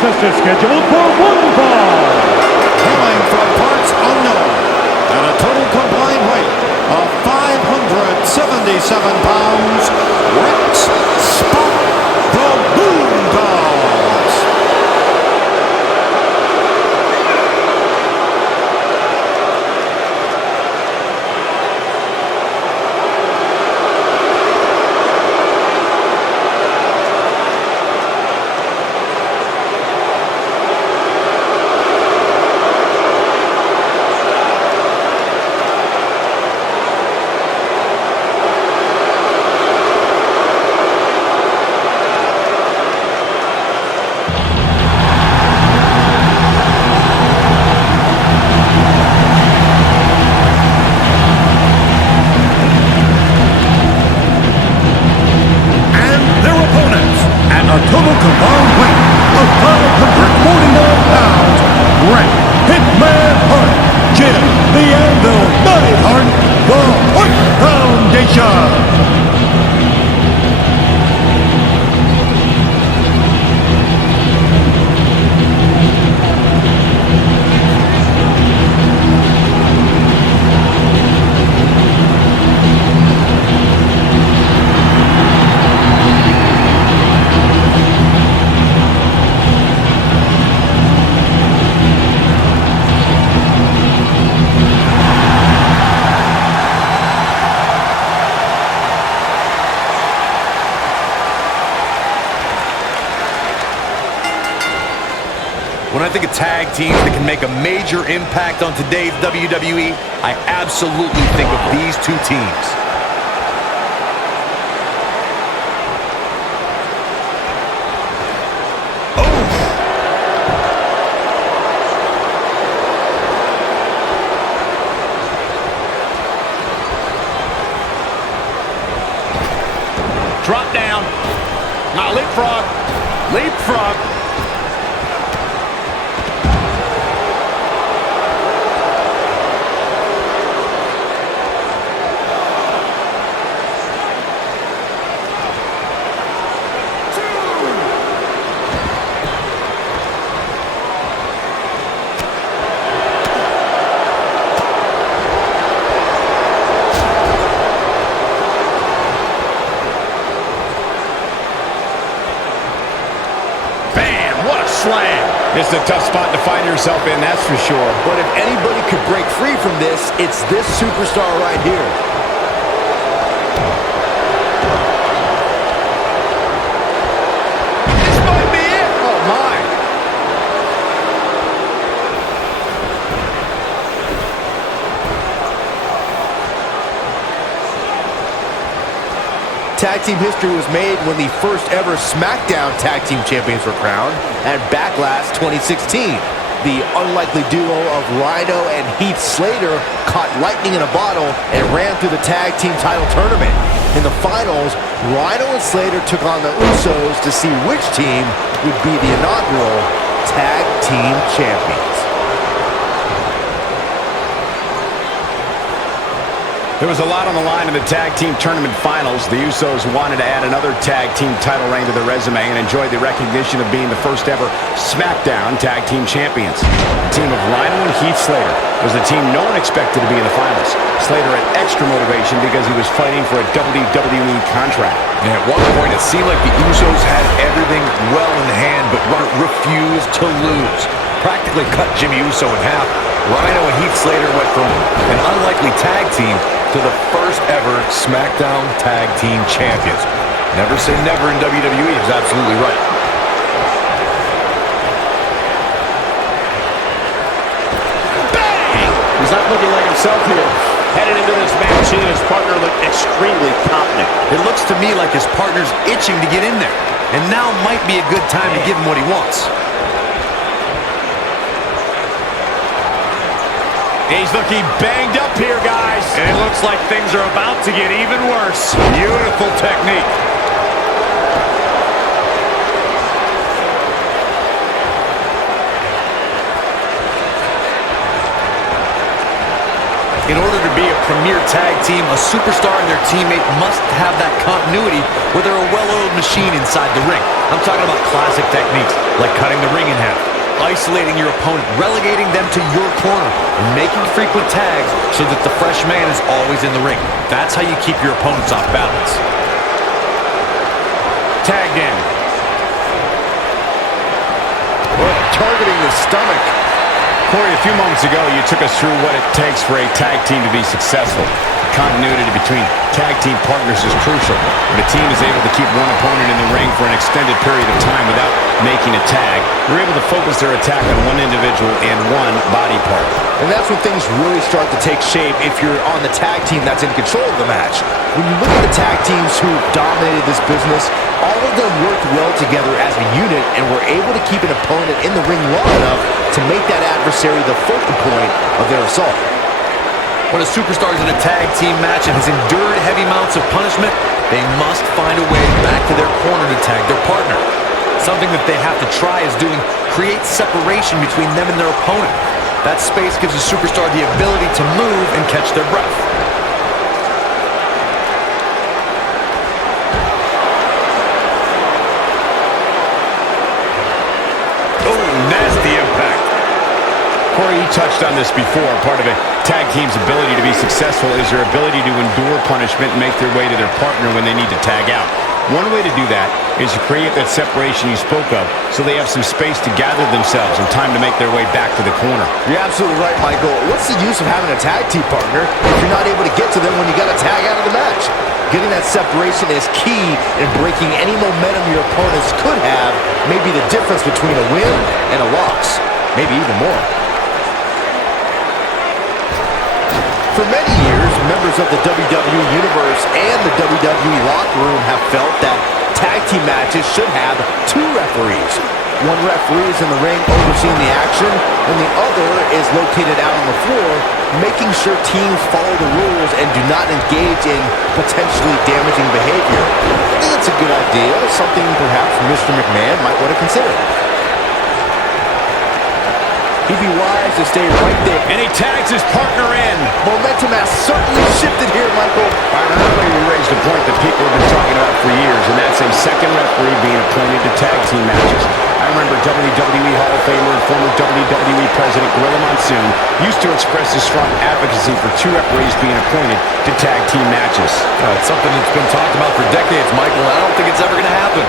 contest is scheduled for one fall. Hailing from parts unknown at a total combined weight of 577 pounds, Rex Spot the Boondoggz. A total combined weight of 549 pounds, Bret Hitman Hart, Jim the Anvil Neidhart, the Hart Foundation. When I think of tag teams that can make a major impact on today's WWE, I absolutely think of these two teams. Oh! Drop down. Now leapfrog. Leapfrog. Slam. It's a tough spot to find yourself in, that's for sure. But if anybody could break free from this, it's this superstar right here. This might be it. Oh, my. Tag team history was made when the first ever SmackDown Tag Team Champions were crowned at Backlash 2016. The unlikely duo of Rhino and Heath Slater caught lightning in a bottle and ran through the tag team title tournament. In the finals, Rhino and Slater took on the Usos to see which team would be the inaugural Tag Team Champions. There was a lot on the line in the tag team tournament finals. The Usos wanted to add another tag team title reign to their resume and enjoyed the recognition of being the first ever SmackDown Tag Team Champions. The team of Rhino and Heath Slater was the team no one expected to be in the finals. Slater had extra motivation because he was fighting for a WWE contract. And at one point, it seemed like the Usos had everything well in hand, but refused to lose. Practically cut Jimmy Uso in half. Rhino and Heath Slater went from an unlikely tag team to the first ever SmackDown Tag Team Champions. Never say never in WWE is absolutely right. Bang! He's not looking like himself here. Headed into this match, he and his partner look extremely confident. It looks to me like his partner's itching to get in there. And now might be a good time to give him what he wants. He's looking banged up here, guys. And it looks like things are about to get even worse. Beautiful technique. In order order to be a premier tag team, a superstar and their teammate must have that continuity where they're a well-oiled machine inside the ring. I'm talking about classic techniques like cutting the ring in half, isolating your opponent, relegating them to your corner, and making frequent tags so that the fresh man is always in the ring. That's how you keep your opponents off balance. Tagged in. Targeting the stomach. Corey, a few moments ago, you took us through what it takes for a tag team to be successful. Continuity between tag team partners is crucial. When a team is able to keep one opponent in the ring for an extended period of time without making a tag, they're able to focus their attack on one individual and one body part. And that's when things really start to take shape if you're on the tag team that's in control of the match. When you look at the tag teams who dominated this business, all of them worked well together as a unit and were able to keep an opponent in the ring long enough to make that adversary the focal point of their assault. When a superstar is in a tag team match and has endured heavy amounts of punishment, they must find a way back to their corner to tag their partner. Something that they have to try is doing create separation between them and their opponent. That space gives a superstar the ability to move and catch their breath. Oh, nasty impact. Corey, you touched on this before. Part of a tag team's ability to be successful is their ability to endure punishment and make their way to their partner when they need to tag out. One way to do that is to create that separation you spoke of so they have some space to gather themselves and time to make their way back to the corner. You're absolutely right, Michael. What's the use of having a tag team partner if you're not able to get to them when you got to tag out of the match? Getting that separation is key in breaking any momentum your opponents could have, maybe the difference between a win and a loss, maybe even more. For many years, members of the WWE Universe and the WWE locker room have felt that tag team matches should have two referees. One referee is in the ring overseeing the action, and the other is located out on the floor, making sure teams follow the rules and do not engage in potentially damaging behavior. I think that's a good idea, something perhaps Mr. McMahon might want to consider. He'd be wise to stay right there. And he tags his partner in. Momentum has certainly shifted here, Michael. All right, earlier you raised a point that people have been talking about for years, and that's a second referee being appointed to tag team matches. I remember WWE Hall of Famer and former WWE President Gorilla Monsoon used to express his strong advocacy for two referees being appointed to tag team matches. It's something that's been talked about for decades, Michael, and I don't think it's ever going to happen.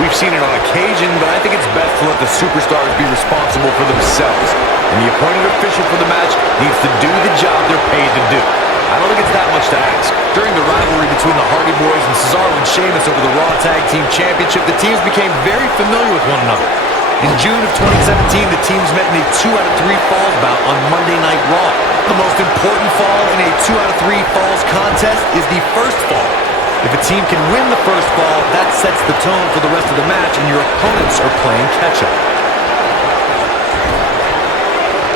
We've seen it on occasion, but I think it's best to let the superstars be responsible for themselves. And the appointed official for the match needs to do the job they're paid to do. I don't think it's that much to ask. During the rivalry between the Hardy Boys and Cesaro and Sheamus over the Raw Tag Team Championship, the teams became very familiar with one another. In June of 2017, the teams met in a 2 out of 3 falls bout on Monday Night Raw. The most important fall in a 2 out of 3 falls contest is the first fall. If a team can win the first fall, that sets the tone for the rest of the match, and your opponents are playing catch-up.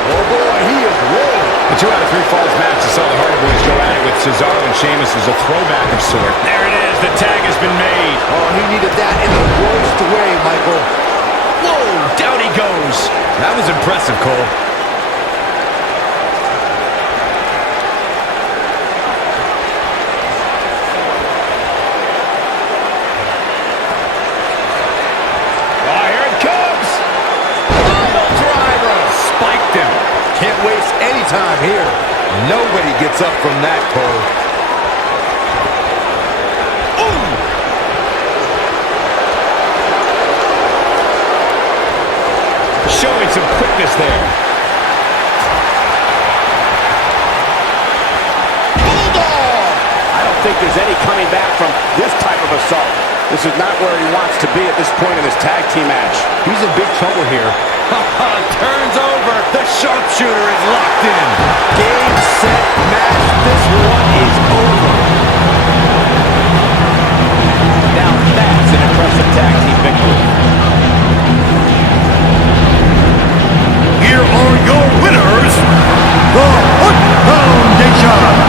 Oh boy, he is rolling. The 2 out of 3 falls match that saw the Hardy Boys go at it with Cesaro and Sheamus was a throwback of sort. There it is. The tag has been made. Oh, he needed that in the worst way, Michael. Whoa, down he goes. That was impressive, Cole. Can't waste any time here. Nobody gets up from that, Cole. Ooh! Showing some quickness there. Bulldog! I don't think there's any coming back from this type of assault. This is not where he wants to be at this point in his tag team match. He's in big trouble here. Turns over. The sharpshooter is locked in. Game, set, match. This one is over. Now that's an impressive tag team victory. Here are your winners, the Hart Foundation.